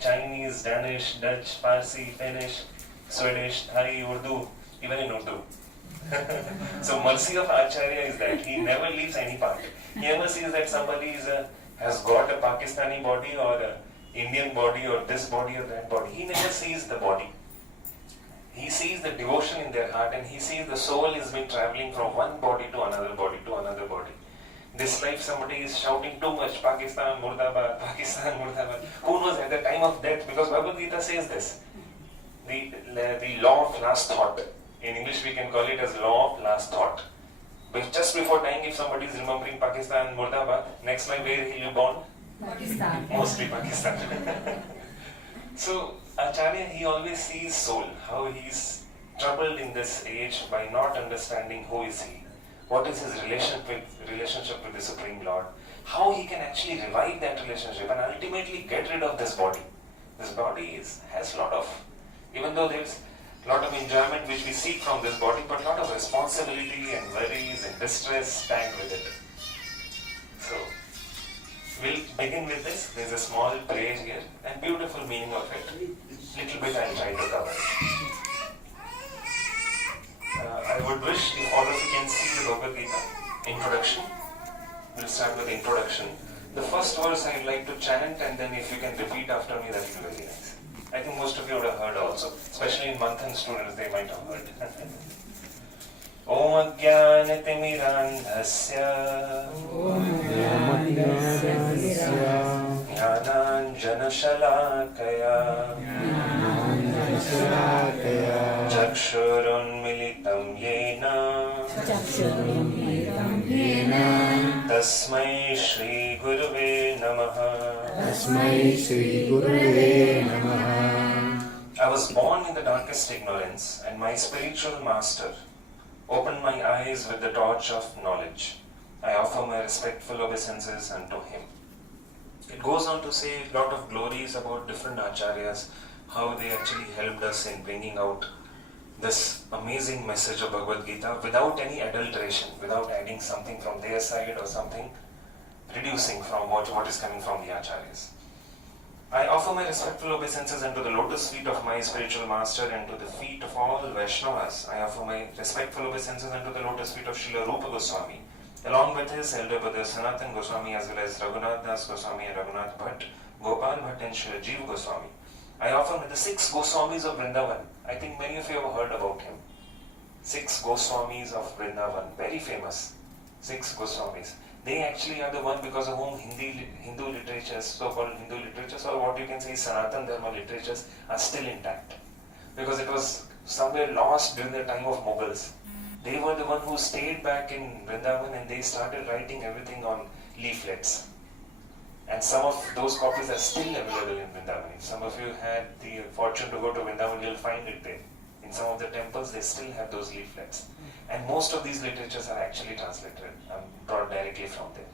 Chinese, Danish, Dutch, Parsi, Finnish, Swedish, Thai, Urdu, even in Urdu. So mercy of Acharya is that he never leaves any part. He never sees that somebody has got a Pakistani body or a Indian body or this body or that body. He never sees the body. He sees the devotion in their heart, and he sees the soul has been traveling from one body to another body to another body. This life somebody is shouting too much, Pakistan Murdabad, Pakistan Murdabad. Who knows at the time of death, because Bhagavad-Gita says this. The law of last thought. In English we can call it as law of last thought. But just before dying, if somebody is remembering Pakistan Murdabad, next life where he will be born? Pakistan. Mostly Pakistan. So Acharya, he always sees soul, how he is troubled in this age by not understanding who is he, what is his relationship with the Supreme Lord, how he can actually revive that relationship and ultimately get rid of this body. This body has a lot of, even though there's a lot of enjoyment which we seek from this body, but a lot of responsibility and worries and distress tagged with it. So we'll begin with this. There's a small prayer here and beautiful meaning of it. Little bit I'll try to cover. I would wish if all of you can see the Bhagavad-Gita introduction. We'll start with the introduction. The first verse I'd like to chant, and then if you can repeat after me, that will be very nice. I think most of you would have heard also, especially in Manthan students, they might have heard. Om Ajnanatimirandhasya Jnananjanashalakaya Chakshurunmilitam Yena Tasmai Shri Guruve Namaha. I was born in the darkest ignorance, and my spiritual master opened my eyes with the torch of knowledge. I offer my respectful obeisances unto him. It goes on to say a lot of glories about different acharyas, how they actually helped us in bringing out this amazing message of Bhagavad-Gita without any adulteration, without adding something from their side or something reducing from what is coming from the acharyas. I offer my respectful obeisances unto the lotus feet of my spiritual master and to the feet of all Vaishnavas. I offer my respectful obeisances unto the lotus feet of Srila Rupa Goswami, along with his elder brother Sanatan Goswami, as well as Raghunath Das Goswami and Raghunath Bhatt, Gopal Bhatt and Srila Jeev Goswami. I offer the 6 Goswamis of Vrindavan. I think many of you have heard about him. 6 Goswamis of Vrindavan, very famous. 6 Goswamis. They actually are the one because of whom Hindu literatures, so-called Hindu literatures, or what you can say Sanatan Dharma literatures, are still intact. Because it was somewhere lost during the time of Mughals. They were the one who stayed back in Vrindavan and they started writing everything on leaflets. And some of those copies are still available in Vrindavan. If some of you had the fortune to go to Vrindavan, you'll find it there. In some of the temples, they still have those leaflets. And most of these literatures are actually translated and brought directly from there.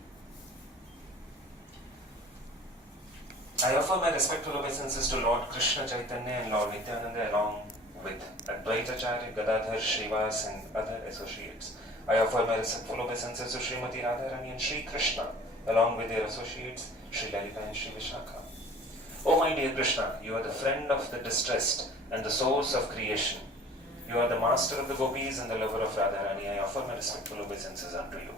I offer my respectful obeisances to Lord Krishna Chaitanya and Lord Nityananda along with Advaitacharya, Gadadhar, Srivas and other associates. I offer my respectful obeisances to Srimati Radharani and Sri Krishna along with their associates, Sri Lalita and Sri Vishakha. O my dear Krishna, you are the friend of the distressed and the source of creation. You are the master of the gopis and the lover of Radharani. I offer my respectful obeisances unto you.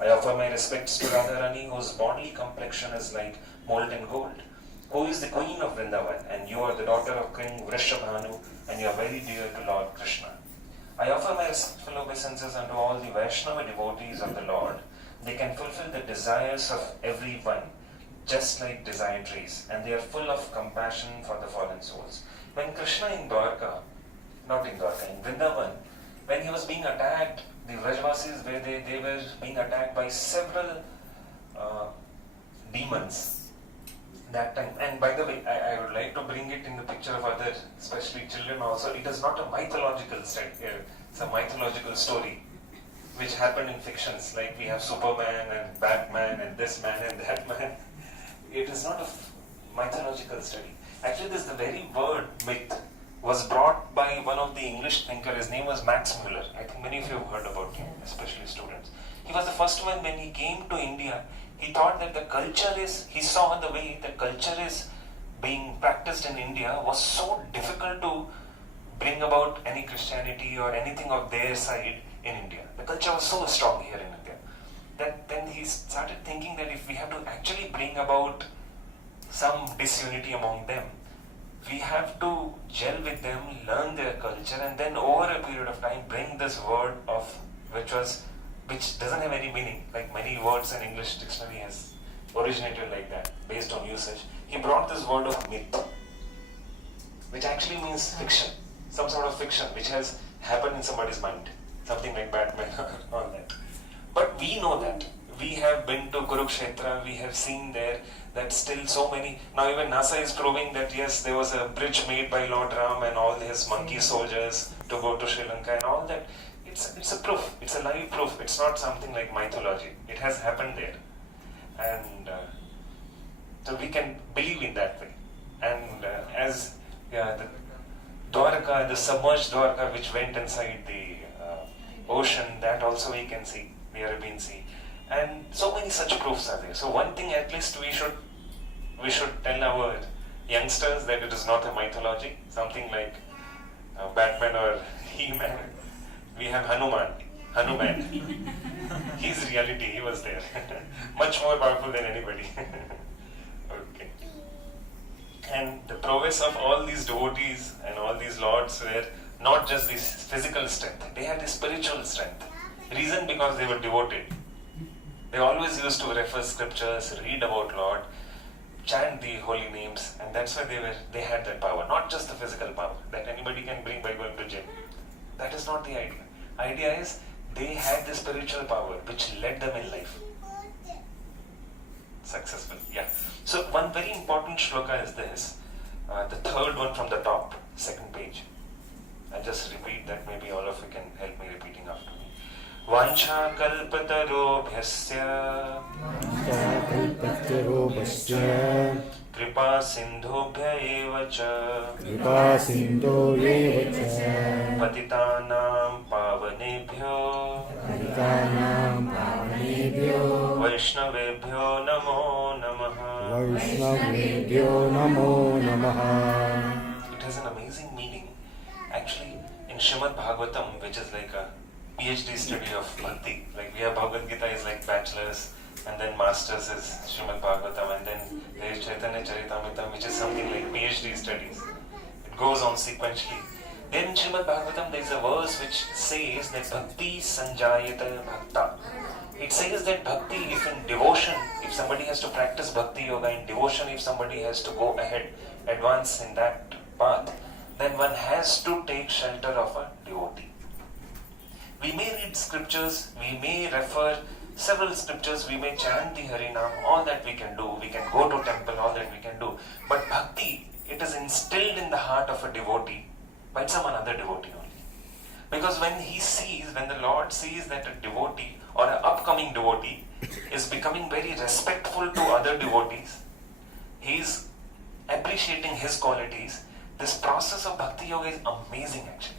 I offer my respects to Radharani, whose bodily complexion is like molten gold, who is the queen of Vrindavan, and you are the daughter of King Vrishabhanu, and you are very dear to Lord Krishna. I offer my respectful obeisances unto all the Vaishnava devotees of the Lord. They can fulfill the desires of everyone, just like desire trees, and they are full of compassion for the fallen souls. When Krishna in Dwarka, not in Dwarka, in Vrindavan, when he was being attacked, the Vrajvasis, where they were being attacked by several demons that time. And by the way, I would like to bring it in the picture of other, especially children also. It is not a mythological story. It's a mythological story which happened in fictions, like we have Superman and Batman and this man and that man. It is not a mythological study. Actually, this the very word myth was brought by one of the English thinkers. His name was Max Muller. I think many of you have heard about him, especially students. He was the first one when he came to India. He thought that the culture is, he saw the way the culture is being practiced in India was so difficult to bring about any Christianity or anything of their side in India. The culture was so strong here in India that then he started thinking that if we have to actually bring about some disunity among them, we have to gel with them, learn their culture, and then over a period of time bring this word of which doesn't have any meaning, like many words in English dictionary has originated like that, based on usage. He brought this word of myth, which actually means fiction, some sort of fiction which has happened in somebody's mind, something like Batman or all that. But we know that. We have been to Kurukshetra, we have seen there that still so many, now even NASA is proving that yes, there was a bridge made by Lord Ram and all his monkey soldiers to go to Sri Lanka and all that. It's a proof, it's a live proof, it's not something like mythology. It has happened there. And so we can believe in that way. And as the Dwarka, the submerged Dwarka which went inside the ocean, that also we can see, the Arabian Sea. And so many such proofs are there. So one thing at least we should tell our youngsters that it is not a mythology, something like Batman or He-Man. We have Hanuman. He's reality, he was there. Much more powerful than anybody. Okay. And the prowess of all these devotees and all these lords were not just this physical strength, they had this spiritual strength. Reason because they were devoted. They always used to refer scriptures, read about Lord, chant the holy names, and that's why they had that power. Not just the physical power, that anybody can bring Bible to gym. That is not the idea. Idea is they had the spiritual power which led them in life. Successful, yeah. So one very important shloka is this, the third one from the top, second page. I'll just repeat that, maybe all of you can help me repeating after me. Vancha kalpatarobhyasya kripa sindhobhya eva cha patitanam pavanebhyo vaishnavebhyo namo namaha. It has an amazing meaning. Actually, in Srimad Bhagavatam, which is like a PhD study of Bhakti, like we have Bhagavad-Gita is like bachelor's, and then master's is Srimad Bhagavatam, and then there is Chaitanya Charitamrita, which is something like PhD studies. It goes on sequentially. Then in Srimad Bhagavatam there is a verse which says that Bhakti Sanjayata Bhakta. It says that Bhakti, if in devotion, if somebody has to practice Bhakti Yoga in devotion, if somebody has to go ahead, advance in that path, then one has to take shelter of a devotee. We may read scriptures, we may refer several scriptures, we may chant the Harinam, all that we can do, we can go to temple, all that we can do. But Bhakti, it is instilled in the heart of a devotee by some another devotee only. Because when the Lord sees that a devotee or an upcoming devotee is becoming very respectful to other devotees, he is appreciating his qualities. This process of Bhakti Yoga is amazing actually.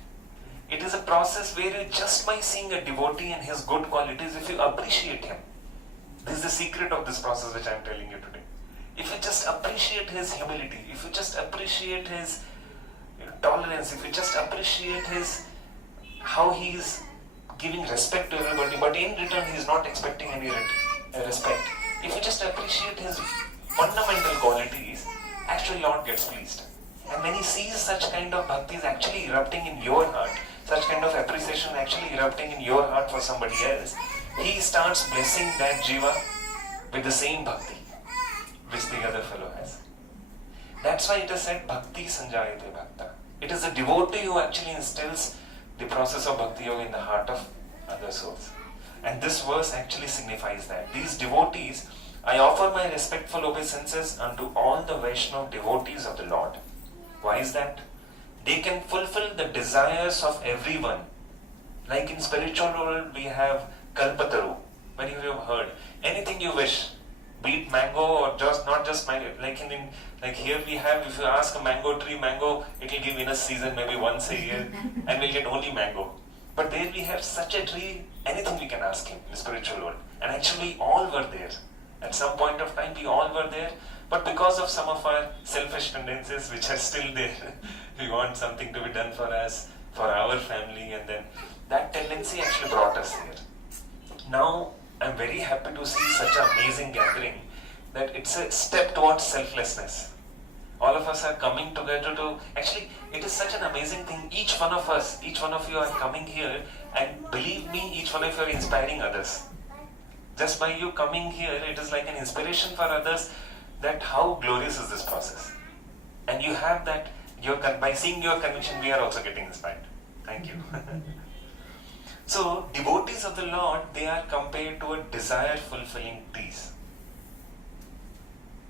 It is a process where you just by seeing a devotee and his good qualities, if you appreciate him, this is the secret of this process which I am telling you today. If you just appreciate his humility, if you just appreciate his tolerance, if you just appreciate how he is giving respect to everybody, but in return he is not expecting any respect. If you just appreciate his fundamental qualities, actually Lord gets pleased. And when he sees such kind of bhakti is actually erupting in your heart, such kind of appreciation actually erupting in your heart for somebody else, he starts blessing that jiva with the same bhakti which the other fellow has. That's why it is said Bhakti Sanjayate Bhakta. It is the devotee who actually instills the process of Bhakti Yoga in the heart of other souls. And this verse actually signifies that. These devotees, I offer my respectful obeisances unto all the Vaishnava devotees of the Lord. Why is that? They can fulfill the desires of everyone. Like in spiritual world, we have Kalpataru. Many of you have heard. Anything you wish, be it mango or not just mango. Like here we have, if you ask a mango tree, mango, it will give in a season maybe once a year, and we'll get only mango. But there we have such a tree, anything we can ask him in the spiritual world. And actually all were there. At some point of time, we all were there. But because of some of our selfish tendencies which are still there, we want something to be done for us, for our family, and then that tendency actually brought us here. Now, I'm very happy to see such an amazing gathering that it's a step towards selflessness. All of us are coming together to, actually, it is such an amazing thing. Each one of us, each one of you are coming here, and believe me, each one of you are inspiring others. Just by you coming here, it is like an inspiration for others that how glorious is this process. And you have that, by seeing your conviction, we are also getting inspired. Thank you. So, devotees of the Lord, they are compared to a desire-fulfilling trees.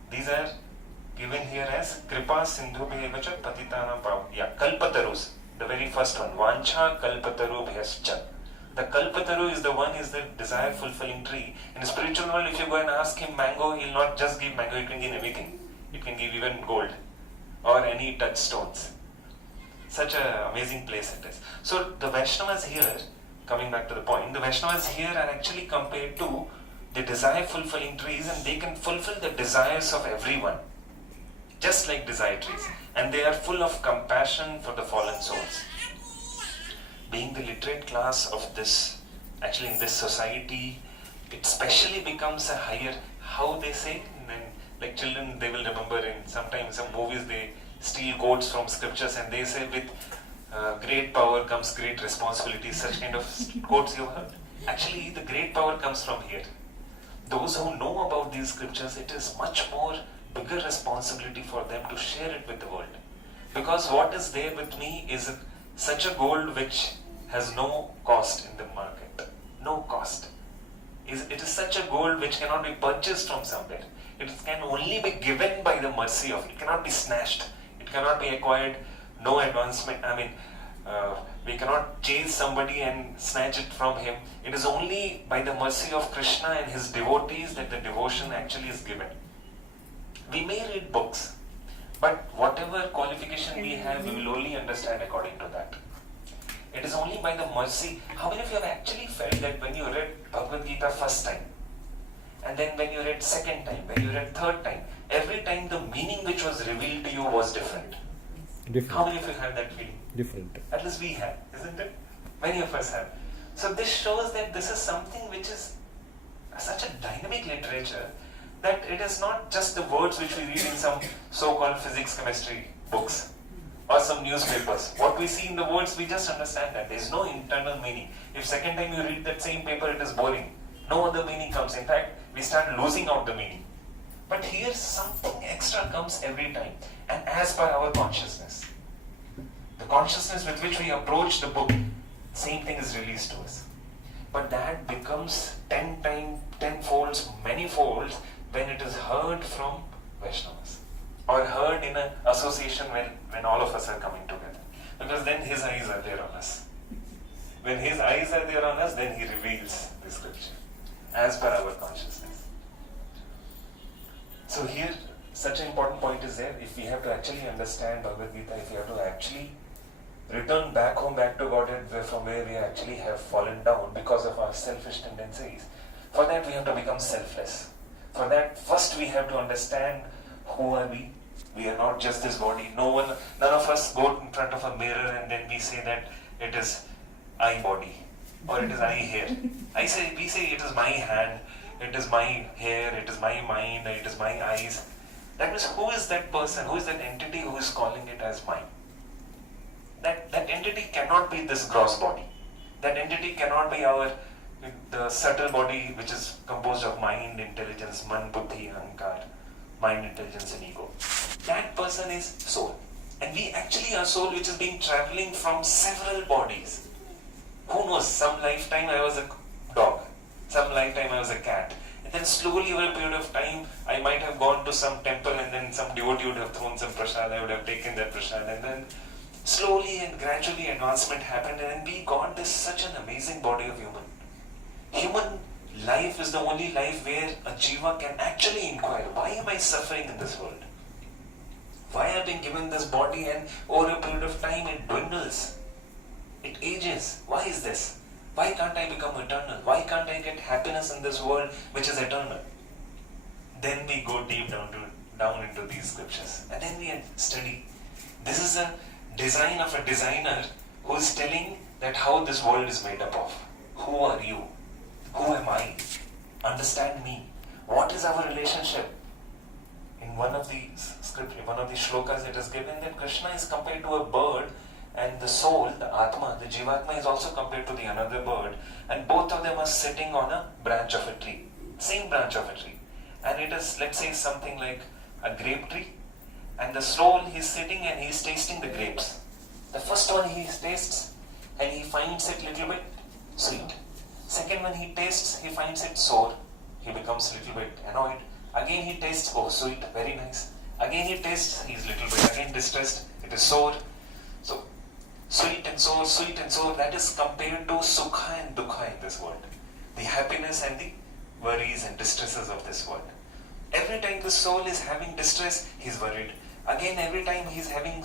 These are given here as Kripa Sindhubhyevacha Patitanam Pav. Yeah, Kalpatarus, the very first one. Vancha Kalpataru Bhyascha. The Kalpataru is the desire-fulfilling tree. In the spiritual world, if you go and ask him mango, he'll not just give mango, he can give everything. It can give even gold or any touchstones. Such an amazing place it is. So the Vaishnavas here, coming back to the point, the Vaishnavas here are actually compared to the desire-fulfilling trees, and they can fulfill the desires of everyone, just like desire trees. And they are full of compassion for the fallen souls. Being the literate class of this, actually in this society, it specially becomes a higher, how they say, and like children, they will remember in sometimes some movies, they steal quotes from scriptures and they say with great power comes great responsibility, such kind of quotes you heard. Actually, the great power comes from here. Those who know about these scriptures, it is much more bigger responsibility for them to share it with the world. Because what is there with me is such a gold which has no cost in the market. No cost. It is such a gold which cannot be purchased from somewhere. It can only be given by the mercy of it. It cannot be snatched. It cannot be acquired. No advancement. We cannot chase somebody and snatch it from him. It is only by the mercy of Krishna and his devotees that the devotion actually is given. We may read books, but whatever qualification we have, we will only understand according to that. It is only by the mercy. How many of you have actually felt that when you read Bhagavad-Gita first time, and then when you read second time, when you read third time, every time the meaning which was revealed to you was different? How many of you have that feeling? Different. At least we have, isn't it? Many of us have. So this shows that this is something which is such a dynamic literature that it is not just the words which we read in some so-called physics, chemistry books or some newspapers. What we see in the words, we just understand that. There is no internal meaning. If second time you read that same paper, it is boring. No other meaning comes. In fact, we start losing out the meaning. But here something extra comes every time, and as per our consciousness. The consciousness with which we approach the book, same thing is released to us. But that becomes 10 folds, many folds, when it is heard from Vaishnavas. Or heard in an association when all of us are coming together. Because then his eyes are there on us. When his eyes are there on us, then he reveals the scripture, as per our consciousness. So here, such an important point is there. If we have to actually understand Bhagavad-Gita, if we have to actually return back home, back to Godhead, from where we actually have fallen down because of our selfish tendencies, for that we have to become selfless. For that, first we have to understand who are we. We are not just this body. None of us go in front of a mirror and then we say that it is I body or it is I hair. We say it is my hand, it is my hair, it is my mind, it is my eyes. That means who is that person, who is that entity who is calling it as mine? That entity cannot be this gross body. That entity cannot be the subtle body which is composed of mind, intelligence, man, buddhi, ahankar, mind, intelligence and ego. That person is soul. And we actually are soul which is being traveling from several bodies. Who knows, some lifetime I was a dog, some lifetime I was a cat. And then slowly over a period of time, I might have gone to some temple and then some devotee would have thrown some prasad, I would have taken that prasad, and then slowly and gradually advancement happened, and then we got this such an amazing body of human. Human life is the only life where a jiva can actually inquire, why am I suffering in this world? Why have I been given this body and over a period of time it dwindles? It ages. Why is this? Why can't I become eternal? Why can't I get happiness in this world which is eternal? Then we go deep down to down into these scriptures. And then we study. This is a design of a designer who is telling that how this world is made up of. Who are you? Who am I? Understand me. What is our relationship? In one of the shlokas it is given that Krishna is compared to a bird, and the soul, the Atma, the Jivatma is also compared to the another bird, and both of them are sitting on a branch of a tree. Same branch of a tree. And it is, let's say, something like a grape tree, and the soul, he's sitting and he's tasting the grapes. The first one he tastes and he finds it little bit sweet. Second one he tastes, he finds it sour. He becomes little bit annoyed. Again he tastes, oh sweet, very nice. Again he tastes, he's little bit again distressed, it is sour. So sweet and sour, that is compared to sukha and dukha in this world. The happiness and the worries and distresses of this world. Every time the soul is having distress, he's worried. Again, every time he's having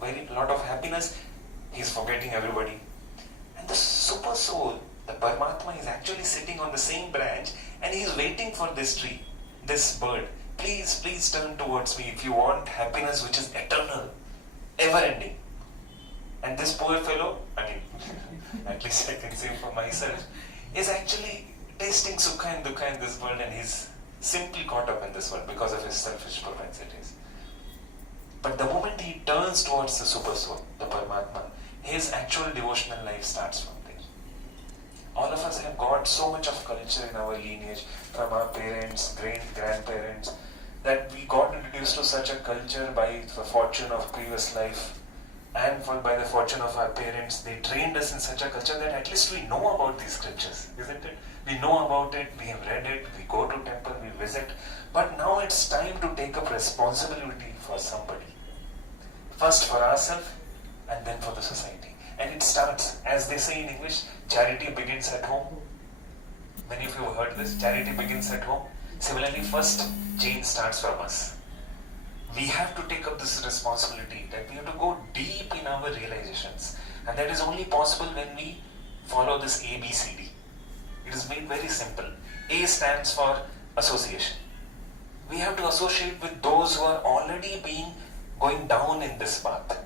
very lot of happiness, he's forgetting everybody. And the super soul, the Paramatma, is actually sitting on the same branch and he's waiting for this tree, this bird. Please, please turn towards me if you want happiness which is eternal, ever ending. And this poor fellow, at least I can say for myself, is actually tasting sukha and dukha in this world, and he's simply caught up in this world because of his selfish propensities. But the moment he turns towards the super soul, the Paramatma, his actual devotional life starts from there. All of us have got so much of culture in our lineage from our parents, great-grandparents, that we got introduced to such a culture by the fortune of previous life, and by the fortune of our parents. They trained us in such a culture that at least we know about these scriptures, isn't it? We know about it, we have read it, we go to temple, we visit. But now it's time to take up responsibility for somebody. First for ourselves, and then for the society. And it starts, as they say in English, charity begins at home. Many of you have heard this, charity begins at home. Similarly, first change starts from us. We have to take up this responsibility, that we have to go deep in our realizations. And that is only possible when we follow this ABCD. It is made very simple. A stands for association. We have to associate with those who are already going down in this path.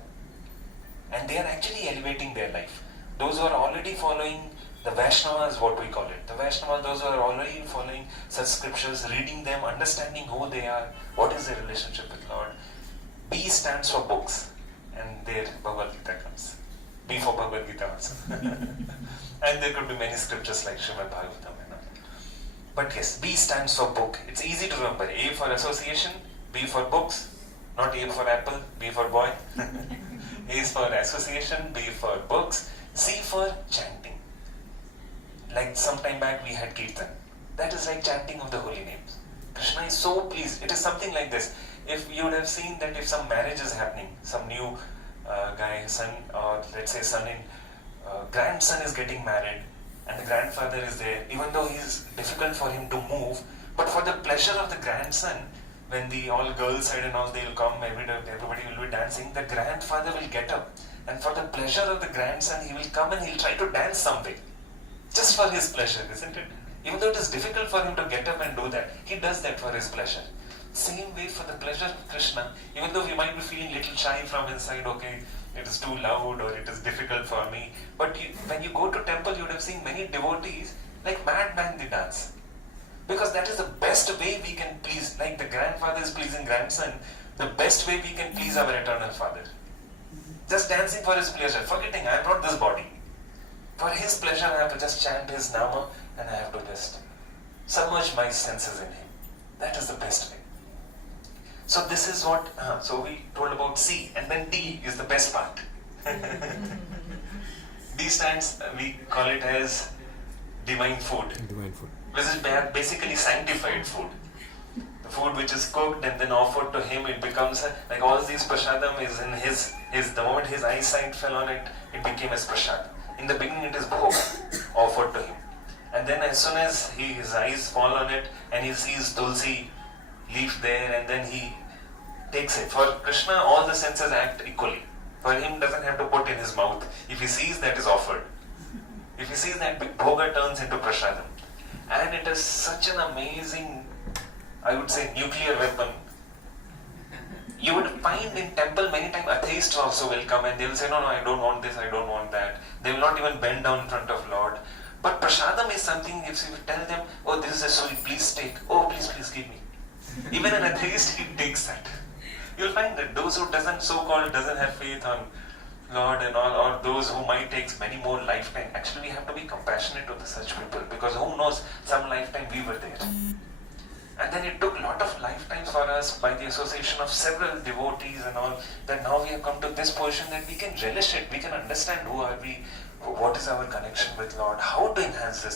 And they are actually elevating their life. Those who are already following the Vaishnavas, what we call it. The Vaishnavas, those who are already following such scriptures, reading them, understanding who they are, what is their relationship with Lord. B stands for books. And there Bhagavad-Gita comes. B for Bhagavad-Gita also. And there could be many scriptures like Srimad Bhagavatam and all. But yes, B stands for book. It's easy to remember. A for association, B for books. Not A for apple, B for boy. A is for association, B for books, C for chanting. Like some time back we had Kirtan. That is like chanting of the holy names. Krishna is so pleased. It is something like this. If you would have seen that if some marriage is happening, some new guy, son, or let's say grandson is getting married, and the grandfather is there, even though it is difficult for him to move, but for the pleasure of the grandson, when the all girls side and all, they will come, everybody will be dancing, the grandfather will get up, and for the pleasure of the grandson, he will come and he will try to dance something. Just for his pleasure, isn't it? Even though it is difficult for him to get up and do that, he does that for his pleasure. Same way for the pleasure of Krishna, even though we might be feeling little shy from inside, okay, it is too loud or it is difficult for me. But when you go to temple, you would have seen many devotees, like madman, they dance. Because that is the best way we can please, like the grandfather is pleasing grandson, the best way we can please our eternal Father. Just dancing for his pleasure, forgetting I am not this body. For his pleasure, I have to just chant his nama and I have to just submerge my senses in him. That is the best way. So this is what, so we told about C, and then D is the best part. D stands, we call it as divine food. Divine food. Which is basically sanctified food. The food which is cooked and then offered to him, it becomes, like all these prasadam is in his, the moment his eyesight fell on it, it became as prasad. In the beginning it is bhoga, offered to him. And then as soon as his eyes fall on it and he sees tulsi leaf there, and then he takes it. For Krishna, all the senses act equally. For him, doesn't have to put in his mouth. If he sees, that is offered. If he sees, that bhoga turns into prasadam. And it is such an amazing, I would say, nuclear weapon You would find in temple many times atheists also will come and they will say, no, I don't want this, I don't want that. They will not even bend down in front of Lord. But prasadam is something, if you tell them, oh, this is a sweet, please take. Oh, please give me. Even an atheist, he takes that. You'll find that those who so-called doesn't have faith on Lord and all, or those who might take many more lifetime, actually we have to be compassionate to such people, because who knows, some lifetime we were there. And then it took a lot of lifetimes for us by the association of several devotees and all, that now we have come to this position that we can relish it, we can understand who are we, what is our connection with Lord, how to enhance this.